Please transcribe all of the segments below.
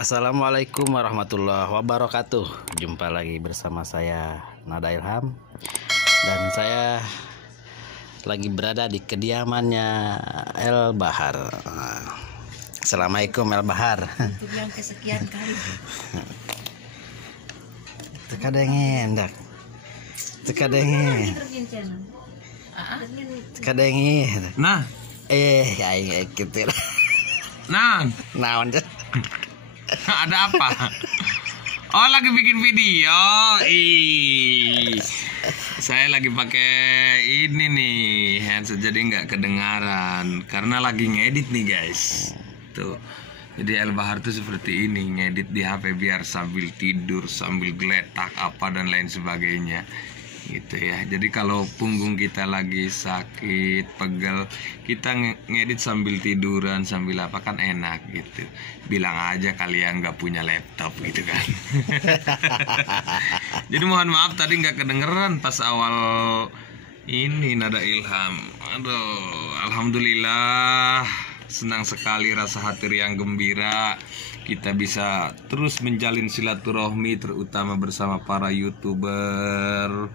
Assalamualaikum warahmatullahi wabarakatuh. Jumpa lagi bersama saya Nada Ilham. Dan saya lagi berada di kediamannya El Bahar. Assalamualaikum El Bahar. Untuk yang kesekian kali. Tekadengin dak. Tekadengin. Tekadengin. Nah, Ya gitu. nah, Naon teh? ada apa? Oh, lagi bikin video. Saya lagi pakai ini nih handset, jadi nggak kedengaran karena lagi ngedit nih guys. Tuh. Jadi El Bahar tuh seperti ini, ngedit di HP biar sambil tidur, sambil geletak apa dan lain sebagainya. Gitu ya. Jadi kalau punggung kita lagi sakit, pegel, kita ngedit sambil tiduran, sambil apa kan enak gitu. Bilang aja kalian nggak punya laptop gitu kan. Jadi mohon maaf tadi nggak kedengeran pas awal ini Nada Ilham. Aduh, alhamdulillah senang sekali, rasa hati yang gembira. Kita bisa terus menjalin silaturahmi terutama bersama para YouTuber.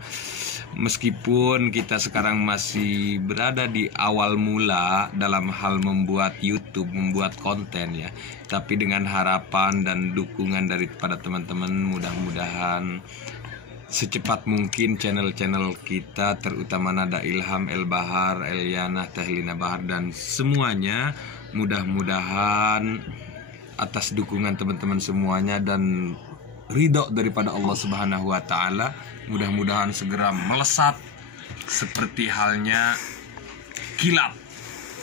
Meskipun kita sekarang masih berada di awal mula dalam hal membuat YouTube, membuat konten ya. Tapi dengan harapan dan dukungan daripada teman-teman, mudah-mudahan secepat mungkin channel-channel kita terutama Nada Ilham, El Bahar, Eliana, Tehlina Bahar dan semuanya mudah-mudahan atas dukungan teman-teman semuanya dan ridho daripada Allah Subhanahu wa taala, mudah-mudahan segera melesat seperti halnya kilat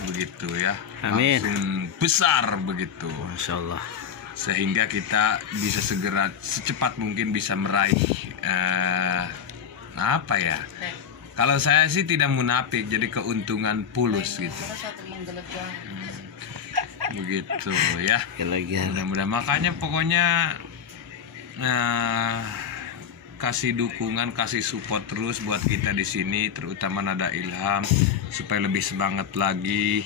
begitu ya. Amin. Langsung besar begitu. Masya Allah. Sehingga kita bisa segera secepat mungkin bisa meraih apa ya? Kalau saya sih tidak munafik, jadi keuntungan pulus gitu. Begitu ya. Mudah-mudahan makanya pokoknya kasih dukungan, kasih support terus buat kita di sini, terutama Nada Ilham supaya lebih semangat lagi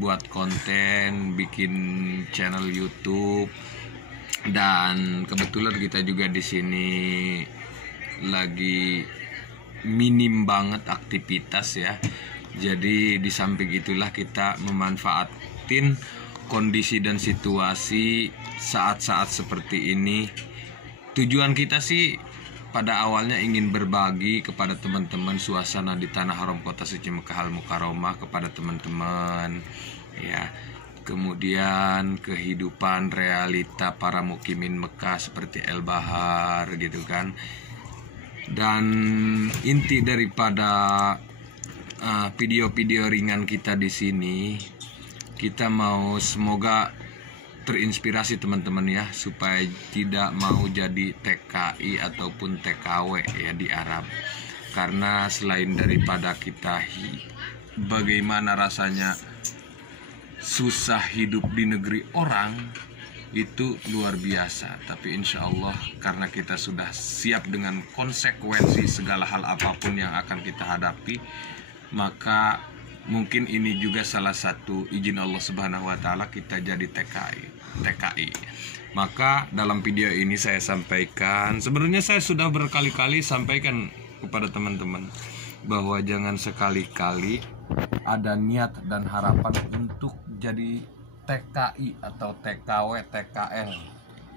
buat konten, bikin channel YouTube. Dan kebetulan kita juga di sini lagi minim banget aktivitas ya. Jadi di samping itulah kita memanfaatin kondisi dan situasi saat-saat seperti ini. Tujuan kita sih pada awalnya ingin berbagi kepada teman-teman suasana di Tanah Haram Kota Suci Mekah Al Mukarramah kepada teman-teman ya. Kemudian kehidupan realita para mukimin Mekah seperti El Bahar gitu kan. Dan inti daripada video-video ringan kita di sini, kita mau semoga terinspirasi teman-teman ya, supaya tidak mau jadi TKI ataupun TKW ya di Arab. Karena selain daripada kita bagaimana rasanya susah hidup di negeri orang, itu luar biasa. Tapi insya Allah karena kita sudah siap dengan konsekuensi segala hal apapun yang akan kita hadapi, maka mungkin ini juga salah satu izin Allah Subhanahu wa taala kita jadi TKI. Maka dalam video ini saya sampaikan, sebenarnya saya sudah berkali-kali sampaikan kepada teman-teman bahwa jangan sekali-kali ada niat dan harapan untuk jadi TKI atau TKW, TKL,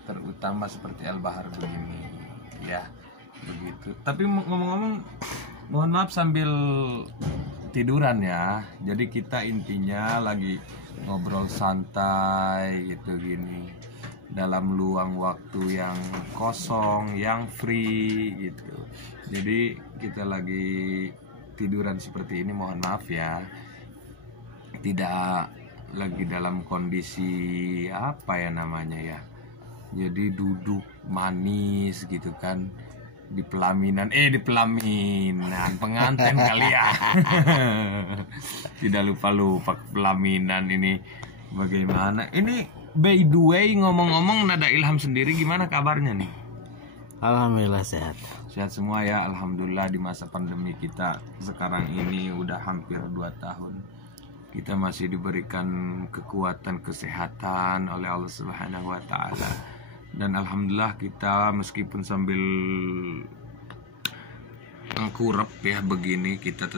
terutama seperti El Bahar begini ya, begitu. Tapi ngomong-ngomong, mohon maaf sambil tiduran ya. Jadi kita intinya lagi ngobrol santai gitu gini dalam luang waktu yang kosong, yang free gitu. Jadi kita lagi tiduran seperti ini, mohon maaf ya. Tidak lagi dalam kondisi apa ya namanya ya. Jadi duduk manis gitu kan. Di pelaminan pengantin kali ya. Tidak lupa pelaminan ini bagaimana ini. By the way, ngomong-ngomong, Nada Ilham sendiri gimana kabarnya nih? Alhamdulillah sehat. Sehat semua ya, alhamdulillah. Di masa pandemi kita sekarang ini udah hampir 2 tahun. kita masih diberikan kekuatan kesehatan oleh Allah Subhanahu wa taala. Dan alhamdulillah kita meskipun sambil angkurep ya begini, kita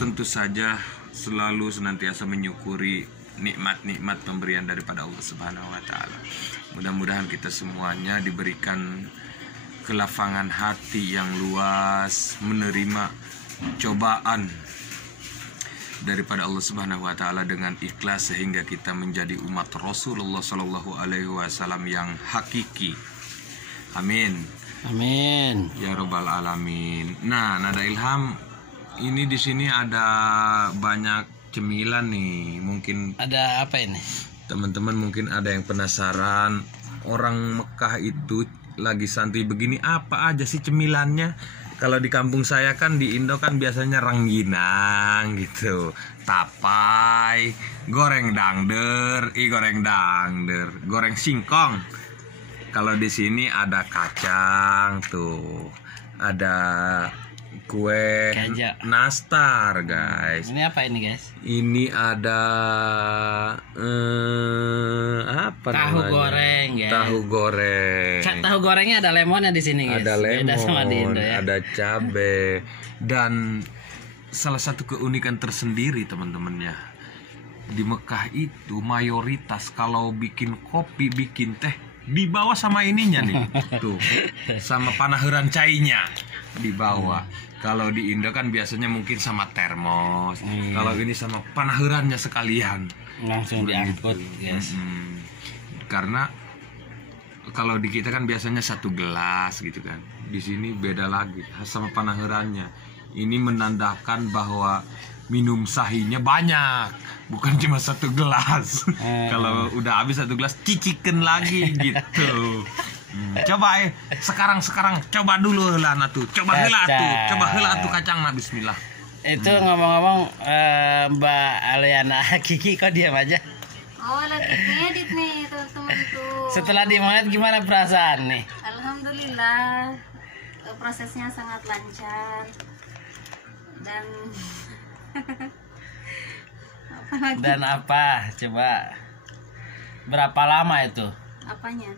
tentu saja selalu senantiasa menyukuri nikmat-nikmat pemberian daripada Allah Subhanahu wa taala. Mudah-mudahan kita semuanya diberikan kelapangan hati yang luas menerima cobaan daripada Allah Subhanahu wa taala dengan ikhlas, sehingga kita menjadi umat Rasulullah sallallahu alaihi wasallam yang hakiki. Amin. Amin. Ya rabbal alamin. Nah, Nada Ilham, ini di sini ada banyak cemilan nih. Mungkin Ada apa ini? teman-teman mungkin ada yang penasaran, orang Mekah itu lagi santai begini apa aja sih cemilannya? Kalau di kampung saya kan di Indo kan biasanya rengginang gitu, tapai, goreng dangder, goreng singkong. Kalau di sini ada kacang tuh, ada kue Kajak. nastar guys. Ini apa ini guys? Ini ada apa Tahu namanya? goreng, guys. Tahu goreng. Tahu gorengnya ada lemonnya di sini guys. Ada Beda sama di lemon, Indo ya. ada cabe, dan salah satu keunikan tersendiri teman-temannya, di Mekah itu mayoritas kalau bikin kopi, bikin teh dibawa sama ininya nih, tuh, sama panaheran cainya dibawa. Kalau di Indo kan biasanya mungkin sama termos, kalau ini sama panaherannya sekalian. Langsung diangkut Begitu. guys. Karena kalau di kita kan biasanya satu gelas gitu kan, di sini beda lagi sama panaherannya. Ini menandakan bahwa minum sahinya banyak, bukan cuma satu gelas. Kalau udah habis satu gelas ciciken lagi gitu. Coba sekarang coba dulu lah tuh, coba heula tuh kacang nah, bismillah. Itu ngomong-ngomong Mbak Aliana Kiki kok diam aja? Oh, lagi ngedit nih teman-teman tuh. Setelah dimonet gimana perasaan nih? Alhamdulillah, prosesnya sangat lancar dan apa lagi? Dan apa? Coba berapa lama itu? Apanya?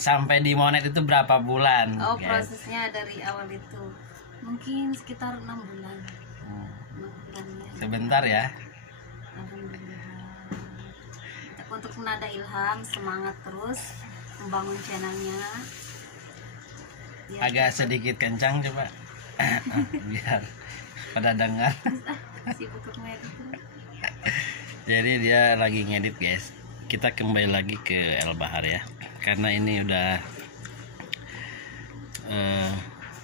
Sampai dimonet itu berapa bulan? Oh, guys? prosesnya dari awal itu mungkin sekitar 6 bulan. 6 bulan ya. Sebentar ya. Alhamdulillah. Untuk Nada Ilham semangat terus membangun channelnya. Biar Agak sedikit kencang coba. Biar pada dengar. sibuk ngedit. Jadi dia lagi ngedit guys. Kita kembali lagi ke El Bahar ya. Karena ini udah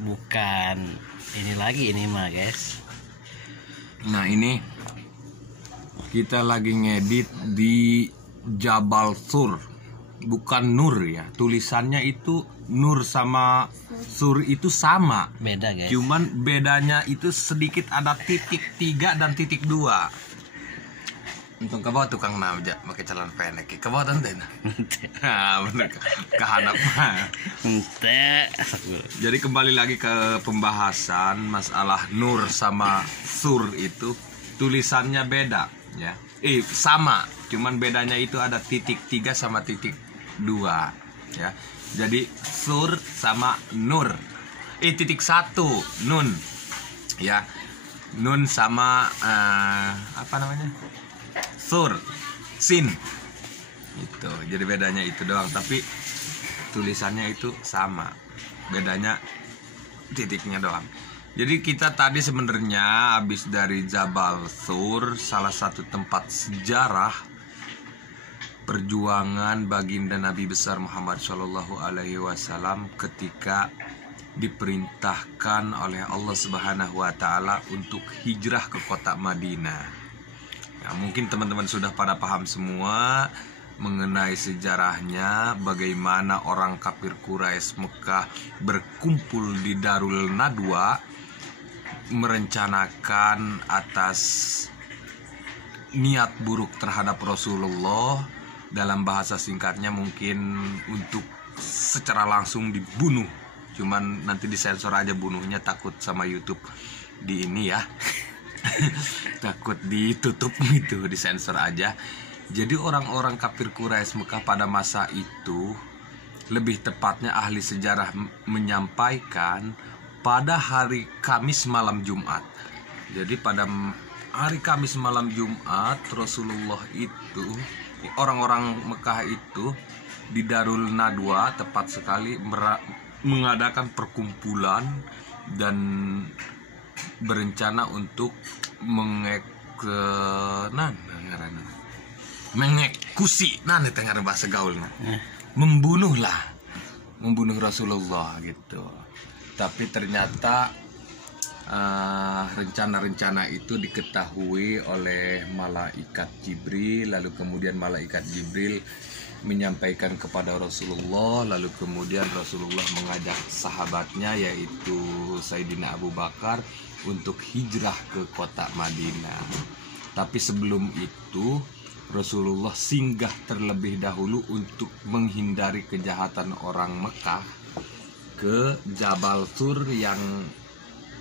bukan ini lagi ini mah guys. Nah ini kita lagi ngedit di Jabal Sur, bukan Nur ya. Tulisannya itu Nur sama Sur itu sama, Beda guys. cuman bedanya itu sedikit, ada titik 3 dan titik 2. Untung ke bawah tukang aja pakai celana pendek. Ke bawah tante. Nah, bener ke hadap mah. Ente. Jadi kembali lagi ke pembahasan masalah Nur sama Sur itu tulisannya beda ya. Sama, cuman bedanya itu ada titik 3 sama titik 2 ya. Jadi Sur sama Nur. Titik 1 Nun ya. Nun sama apa namanya? Sur, Sin. Itu. Jadi bedanya itu doang, tapi tulisannya itu sama. Bedanya titiknya doang. Jadi kita tadi sebenarnya habis dari Jabal Sur, salah satu tempat sejarah perjuangan baginda Nabi besar Muhammad Shallallahu Alaihi Wasallam ketika diperintahkan oleh Allah Subhanahu Wa Taala untuk hijrah ke kota Madinah. Ya, mungkin teman-teman sudah pada paham semua mengenai sejarahnya, bagaimana orang kafir Quraisy Mekah berkumpul di Darul Nadwa merencanakan atas niat buruk terhadap Rasulullah, dalam bahasa singkatnya mungkin untuk secara langsung dibunuh. Cuman nanti disensor aja bunuhnya, takut sama YouTube di ini ya. takut ditutup gitu, disensor aja. Jadi orang-orang kafir Quraisy Mekah pada masa itu, lebih tepatnya ahli sejarah menyampaikan pada hari Kamis malam Jumat. Jadi pada hari Kamis malam Jumat Rasulullah itu, orang-orang Mekah itu di Darul Nadwa tepat sekali mengadakan perkumpulan dan berencana untuk mengekusi bahasa gaulnya, membunuh Rasulullah gitu. Tapi ternyata rencana-rencana itu diketahui oleh malaikat Jibril, lalu kemudian malaikat Jibril menyampaikan kepada Rasulullah, lalu kemudian Rasulullah mengajak sahabatnya yaitu Sayyidina Abu Bakar untuk hijrah ke kota Madinah. Tapi sebelum itu Rasulullah singgah terlebih dahulu untuk menghindari kejahatan orang Mekah ke Jabal Sur yang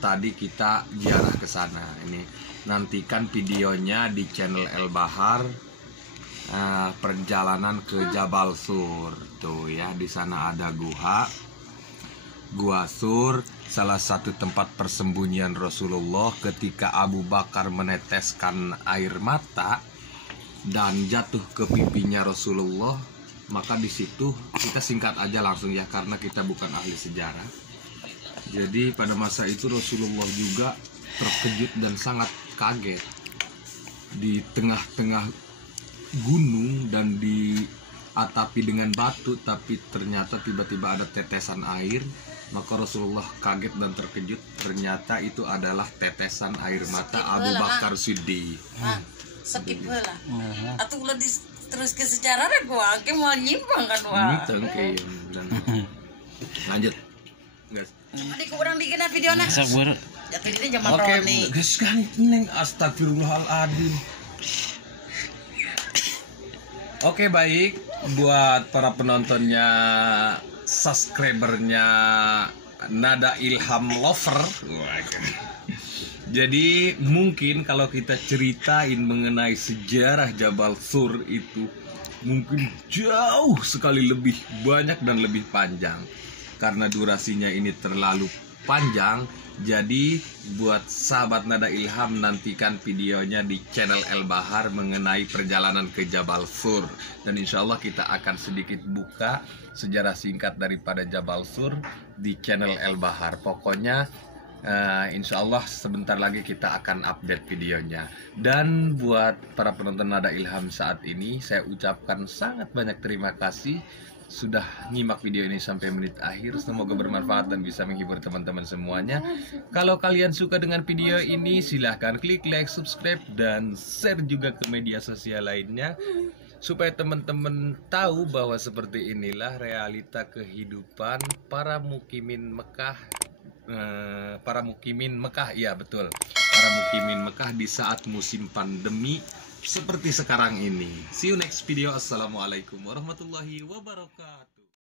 tadi kita ziarah ke sana. Ini nantikan videonya di channel El Bahar, perjalanan ke Jabal Sur tuh ya. Di sana ada Gua Sur, salah satu tempat persembunyian Rasulullah ketika Abu Bakar meneteskan air mata dan jatuh ke pipinya Rasulullah. Maka di situ kita singkat aja langsung ya, karena kita bukan ahli sejarah. Jadi pada masa itu Rasulullah juga terkejut dan sangat kaget. Di tengah-tengah gunung dan diatapi dengan batu, tapi ternyata tiba-tiba ada tetesan air. Maka Rasulullah kaget dan terkejut, ternyata itu adalah tetesan air mata Abu Bakar Siddiq. Skip lah. Atau ulah terus ke sejarah deh, gua mau nyimpang kan wah. Lanjut. Guys. Adik kurang bikin video nak. Sabar. Jatuh ini zaman Oke, nih. guys kan neng astagfirullahaladzim. Oke, baik buat para penontonnya, subscribernya Nada Ilham Lover. Jadi mungkin kalau kita ceritain mengenai sejarah Jabal Sur itu mungkin jauh sekali lebih banyak dan lebih panjang. Karena durasinya ini terlalu panjang, jadi buat sahabat Nada Ilham nantikan videonya di channel El Bahar mengenai perjalanan ke Jabal Sur. Dan insya Allah kita akan sedikit buka sejarah singkat daripada Jabal Sur di channel El Bahar. Pokoknya insya Allah sebentar lagi kita akan update videonya. Dan buat para penonton Nada Ilham saat ini, saya ucapkan sangat banyak terima kasih sudah nyimak video ini sampai menit akhir. Semoga bermanfaat dan bisa menghibur teman-teman semuanya. Kalau kalian suka dengan video ini, silahkan klik like, subscribe, dan share juga ke media sosial lainnya, supaya teman-teman tahu bahwa seperti inilah realita kehidupan para mukimin Mekah. Para mukimin Mekah di saat musim pandemi seperti sekarang ini. See you next video. Assalamualaikum warahmatullahi wabarakatuh.